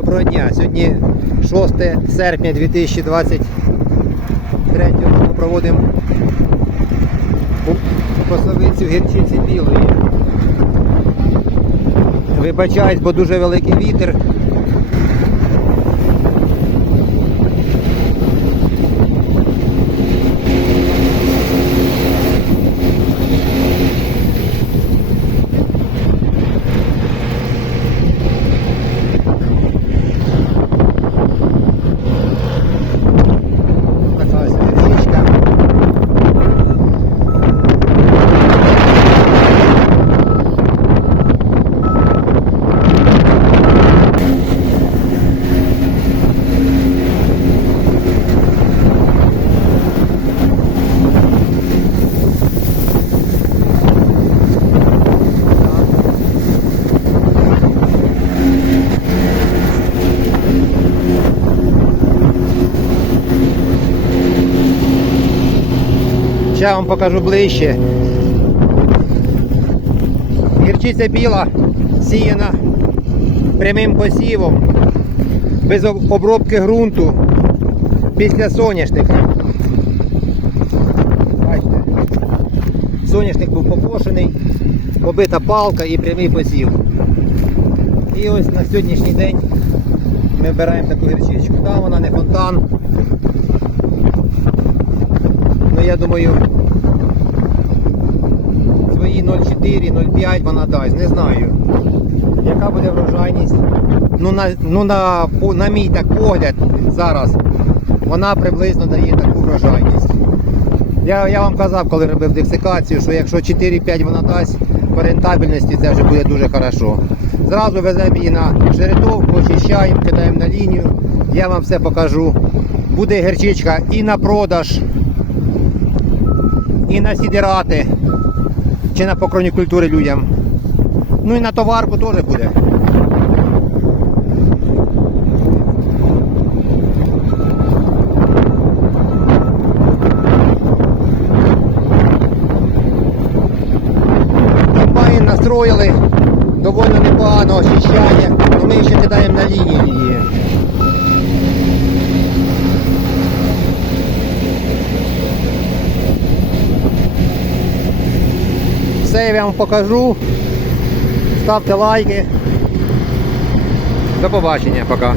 Доброго дня. Сьогодні 6 серпня 2023 року проводимо посовицю гірчиці білої. Вибачаюсь, бо дуже великий вітер. Зараз вам покажу ближче. Гірчиця біла сіяна прямим посівом, без обробки ґрунту після соняшника. Бачите, соняшник був покошений, побита палка і прямий посів. І ось на сьогоднішній день ми вбираємо таку гірчичку. Там вона не фонтан. Я думаю, свої 0,4-0,5 вона дасть, не знаю. Яка буде врожайність? Ну на, ну на, на мій так погляд зараз вона приблизно дає таку врожайність. Я, я вам казав, коли робив дексикацію, що якщо 4-5 вона дасть по рентабельності, це вже буде дуже хорошо. Зразу веземо її на жеретовку, очищаємо, кидаємо на лінію. Я вам все покажу. Буде гірчичка і на продаж, і на сідирати, чи на покроні культури людям. Ну і на товарку теж буде. Комбайн настроїли, доволі непогано очищає, але ми ще кидаємо на лінію її. Все я вам покажу. Ставте лайки. До побачення, пока.